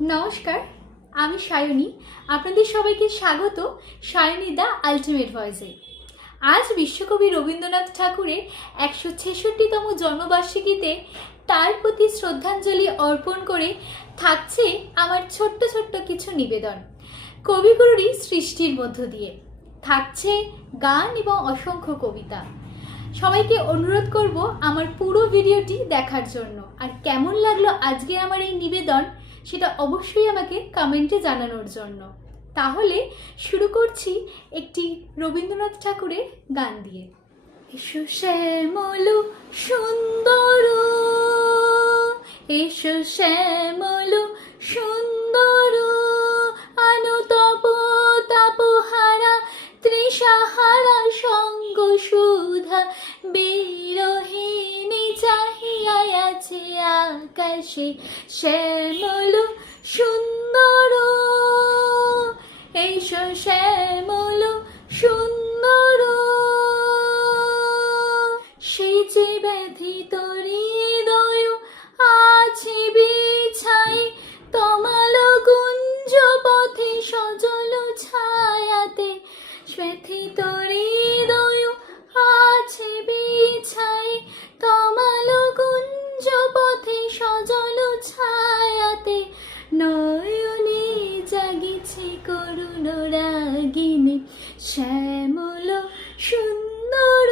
নমস্কার, আমি সায়নী। আপনাদের সবাইকে স্বাগত সায়নী দ্য আলটিমেট ভয়েসে। আজ বিশ্বকবি রবীন্দ্রনাথ ঠাকুরের 166তম জন্মবার্ষিকীতে তার প্রতি শ্রদ্ধাঞ্জলি অর্পণ করে থাকছে আমার ছোট্ট ছোট্ট কিছু নিবেদন। কবিগুরুরই সৃষ্টির মধ্য দিয়ে থাকছে গান এবং অসংখ্য কবিতা। সবাইকে অনুরোধ করব আমার পুরো ভিডিওটি দেখার জন্য। আর কেমন লাগলো আজকে আমার এই নিবেদন সেটা অবশ্যই আমাকে কমেন্টে জানানোর জন্য। তাহলে শুরু করছি একটি রবীন্দ্রনাথ ঠাকুরের গান দিয়ে। এসো শ্যামল সুন্দর, এসো শ্যামল সুন্দর, আনো তপ তাপহারা তৃষাহারা সঙ্গ সুধা বিরহিণী চাহিয়া আছে আকাশে শ্যামল সুন্দর, এসো শ্যামল সুন্দর। সেই যে ব্যথিত হৃদয় আছে বিছাই তমাল কুঞ্জ পথে সজল ছায়াতে, ব্যথিত হৃদয় আছে বিছাই তমাল কুঞ্জ পথে সজল ছায়াতে, নয়নে জাগিছে করুণ রাগিনী শ্যামল সুন্দর,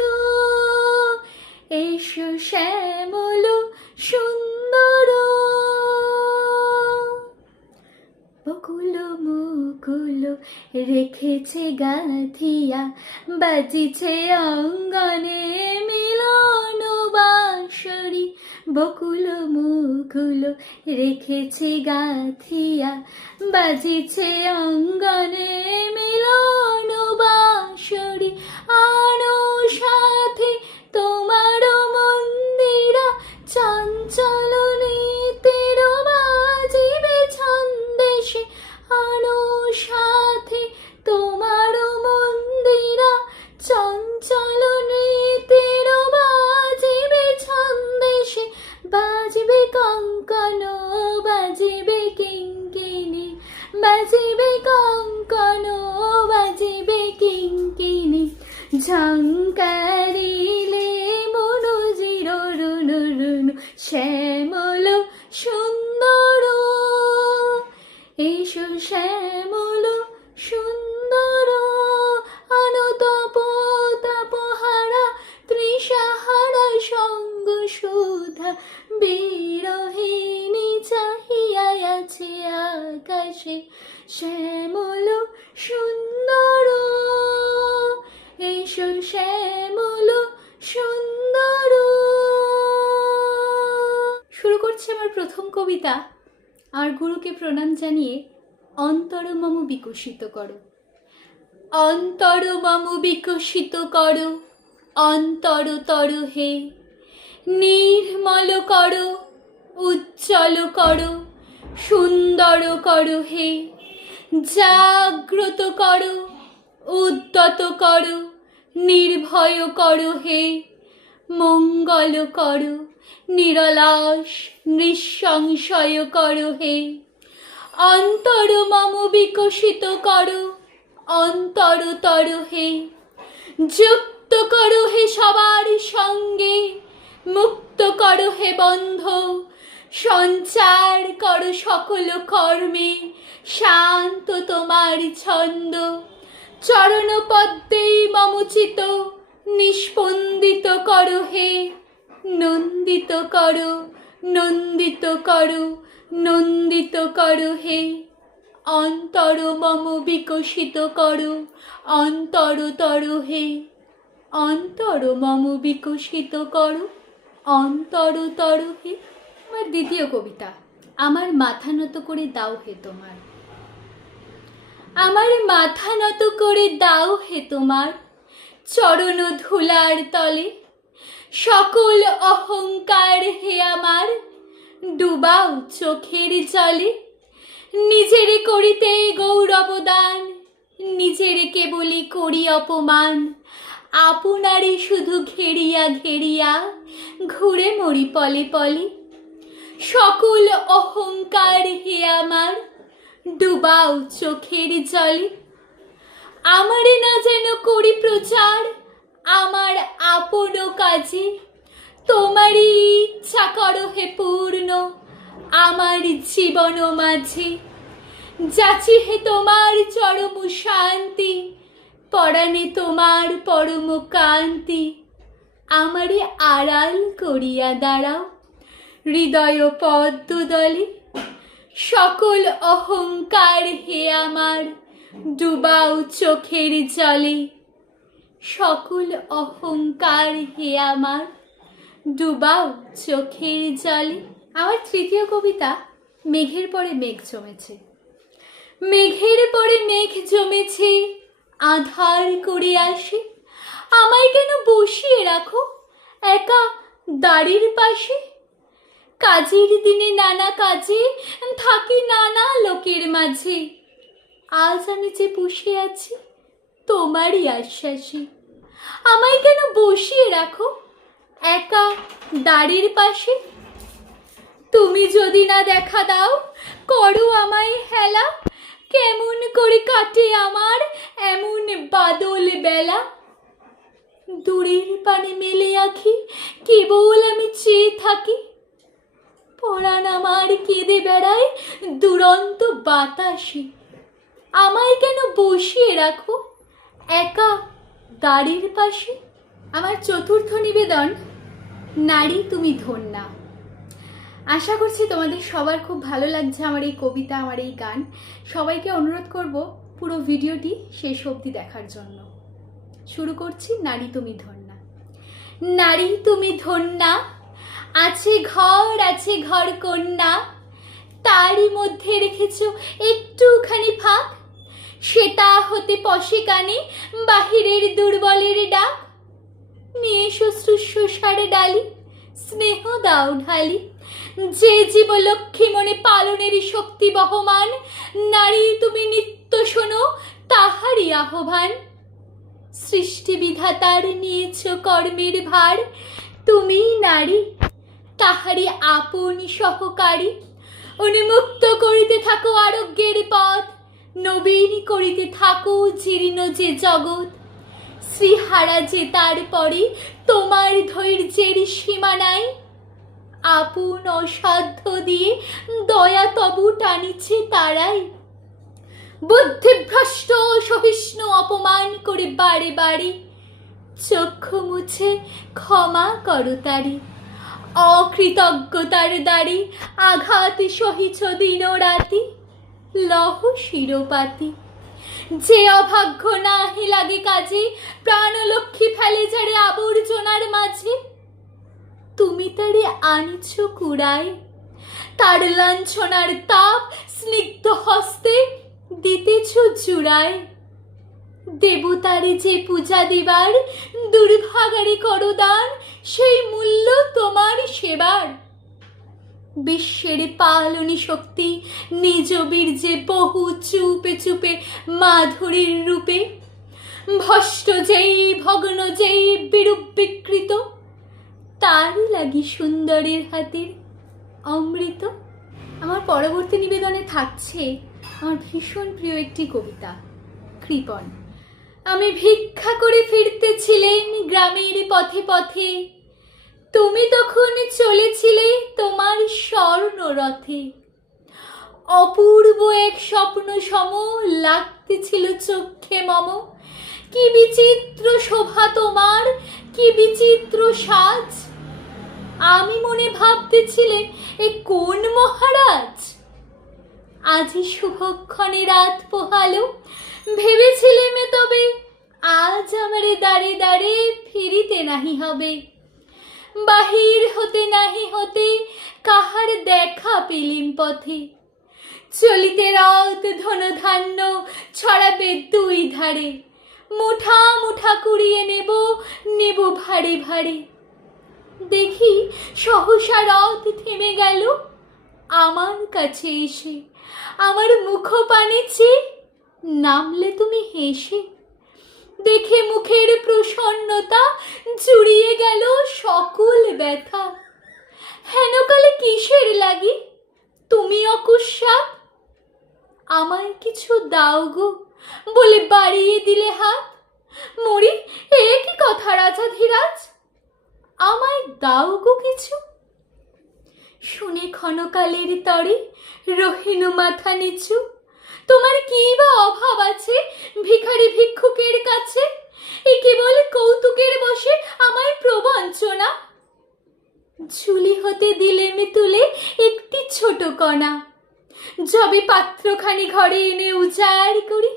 এসো শ্যামল সুন্দর। বকুল মুকুল রেখেছে গাথিয়া বাজিছে অঙ্গনে মিলন বাঁশরি, বকুল মুকুল রেখেছে গাথিয়া বাজিছে অঙ্গনে মিলন বাঁশরি, আনো সাথে তোমার মন্দিরা চঞ্চল নীতির বাজিবে ছন্দেশে, আনো সাথে তোমার মন্দিরা চঞ্চল নীতির বাজিবে ছন্দেশে, বাজিবে কঙ্কন বাজিবে কিঙ্কিণী, বাজিবে কঙ্কন বাজিবে কিঙ্কিণী, ঝঙ্কারিলে মনোজির রুনু রুনু শ্যামল সুন্দর, এসো শ্যামল সুন্দর, আনো তপ তাপহারা তৃষাহারা সঙ্গ সুধা বিরহিণী চাহিয়া আছে আকাশে শ্যামল সুন্দর, এসো শ্যামল সুন্দর। শুরু করছি আমার প্রথম কবিতা। আর গুরুকে প্রণাম জানিয়ে অন্তর মম বিকশিত করো, অন্তর মম বিকশিত করো, অন্তর তর হে, নির্মল করো উজ্জ্বল করো সুন্দর করো হে, জাগ্রত করো উদ্যত করো নির্ভয় করো হে, মঙ্গল করো নিরলস নিঃসংশয় করো হে, অন্তর মম বিকশিত করো অন্তর তর হে, যুক্ত করো হে সবার সঙ্গে, মুক্ত করো হে বন্ধ, সঞ্চার করো সকল কর্মে শান্ত তোমার ছন্দ, চরণ পদ্মেই মমচিত নিস্পন্দিত করো হে, নন্দিত করো নন্দিত করো নন্দিত করো হে, অন্তর মম বিকশিত করো অন্তর তর হে, অন্তর মম বিকশিত করো অন্তর তর হে। আমার দ্বিতীয় কবিতা। আমার মাথা নত করে দাও হে তোমার, আমার মাথা নত করে দাও হে তোমার চরণ ধুলার তলে, সকল অহংকার হে আমার ডুবাও চোখের জলে, নিজেরে করিতে গৌরবদান, নিজেরে কেবলই করি অপমান, আপনারে শুধু ঘেরিয়া ঘেরিয়া ঘুরে মরি পলে পলে, সকল অহংকার হে আমার ডুবাও চোখের জলে। আমারে না যেন করি প্রচার আমার আপন কাজে, তোমারই ইচ্ছা করো হে পূর্ণ আমার জীবন মাঝে। যাচি হে তোমার চরম শান্তি, পরাণে তোমার পরম কান্তি। আমারে আড়াল করিয়া দাঁড়াও হৃদয় পদ্ম দলে। সকল অহংকার হে আমার ডুবাও চোখের জলে। সকল অহংকার হে আমার ডুবাও চোখের জলে। আমার তৃতীয় কবিতা মেঘের পরে মেঘ জমেছে। মেঘের পরে মেঘ জমেছে, আধার করে আসে। আমায় কেন বসিয়ে রাখো একা দাড়ির পাশে? কাজের দিনে নানা কাজে থাকি নানা লোকের মাঝে। আজ আমি যে বসে আছি তোমারই আশ্বাসে। আমায় কেন বসিয়ে রাখো একা দাড়ির পাশে? তুমি যদি না দেখা দাও করো আমায় হেলা, কেমন করে কাটে আমার এমন বাদল বেলা। দূরের পানে মেলে আঁখি কেবল আমি চেয়ে থাকি, পরাণ আমার কেঁদে বেড়ায় দুরন্ত বাতাসে। আমায় কেন বসিয়ে রাখো একা দাড়ির পাশে? আমার চতুর্থ নিবেদন নারী তুমি ধন্যা। আশা করছি তোমাদের সবার খুব ভালো লাগছে আমার এই কবিতা, আমার এই গান। সবাইকে অনুরোধ করব পুরো ভিডিওটি শেষ অবধি দেখার জন্য। শুরু করছি নারী তুমি ধন্যা। নারী তুমি ধন্যা, আছে ঘর কন্যা, তারই মধ্যে রেখেছ একটুখানি ফাঁক। সেটা হতে পশে কানে বাহিরের দুর্বলের ডাক। নিয়ে এসো শুশ্রূষার ডালি, স্নেহ দাও ঢালি। যে জীব লক্ষ্মী মনে পালনের শক্তি বহমান, নারী তুমি নিত্য শোনো তাহারই আহ্বান। সৃষ্টি বিধাতার নিয়েছ কর্মের ভার, তুমি নারী তাহারই আপন সহকারী। উন্মুক্ত করিতে থাকো আরোগ্যের পথ, নবীন করিতে থাকো জীর্ণ যে জগৎ। শ্রীহারা যে তারপরে তোমার ধৈর্যের সীমা নাই। আপন অসাধ্য দিয়ে দয়া তবু টানিছে তারাই। বুদ্ধিভ্রষ্ট সহিষ্ণু অপমান করে বারে বারে, চক্ষু মুছে ক্ষমা করো তারে। অকৃতজ্ঞতার দ্বারে আঘাত সহিছ দিন রাতি, লহ শিরোপাতি। যে অভাগ্য নাহি লাগে কাজে, প্রাণলক্ষ্মী ফেলে যারে আবর্জনার মাঝে। তুমি তারে আনিছ কুড়ায়, তার লাঞ্ছনার তাপ স্নিগ্ধ হস্তে দিতেছ জুড়ায়। দেবতারে যে পূজা দিবার দুর্ভাগারে করো দান, সেই মূল্য তোমার সেবার। বিশ্বের পালনী শক্তি নিজ বীর্যে বহু চুপে চুপে মাধুরীর রূপে। ভষ্ট যেই ভগ্ন যেই বিরূপ বিকৃত, তারই লাগি সুন্দরের হাতের অমৃত। আমার পরবর্তী নিবেদনে থাকছে আমার ভীষণ প্রিয় একটি কবিতা কৃপণ। আমি ভিক্ষা করে ফিরতেছিলেন গ্রামের পথে পথে, তুমি তখন চলেছিলে তোমার স্বর্ণ রথে। অপূর্ব এক স্বপ্ন সম লাগতেছিল চোখে মম। কি বিচিত্র শোভা তোমার, কি বিচিত্র সাজ। আমি মনে ভাবতেছিলেন এ কোন মহারাজ। আজি শুভক্ষণে রাত পোহালো, ভেবেছিলেম তবে আজ আমারে দাঁড়ে দাঁড়ে ফিরিতে নাহি হবে। বাহির হতে নাহি হতে কাহার দেখা পেলিম পথে। চলিতে রথ ধনধান্য ছড়াবে দুই ধারে, মুঠা মুঠা কুড়িয়ে নেব নেব ভারে ভারে। দেখি সহসা রথ থেমে গেল আমার কাছে এসে। আমার মুখ পানে চেয়ে নামলে তুমি হেসে। দেখে মুখের প্রসন্নতা জুড়িয়ে গেল সকল ব্যথা। হেনকালে কিসের লাগি তুমি অকস্মাৎ? আমায় কিছু দাও গো বলে বাড়িয়ে দিলে হাত। মরি এ কি কথা রাজা ধীরাজ, আমায় দাও গো কিছু। শুনে ক্ষণকালের তরে রহিনু মাথা নিচু, তোমার কি বা অভাব আছে ভিখারি ভিক্ষুকের কাছে, এ কেবল কৌতুকের বসে আমায় প্রবঞ্চনা। ঝুলি হতে দিলেম তুলে একটি ছোট কণা, যবে পাত্রখানি ঘরে এনে উজাড় করি,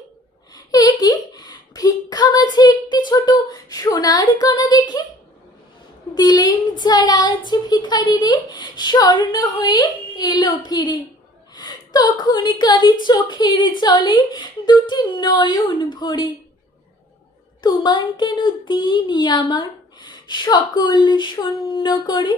এ কি ভিক্ষা মাঝে একটি ছোট সোনার কণা দেখি। দিলেন যারা আজ ভিখারি রে স্বর্ণ হয়ে এলো ফিরে, তখন কাঁদি চোখের জলে দুটি নয়ন ভরে। তোমায় কেন দিইনি আমার সকল শূন্য করে।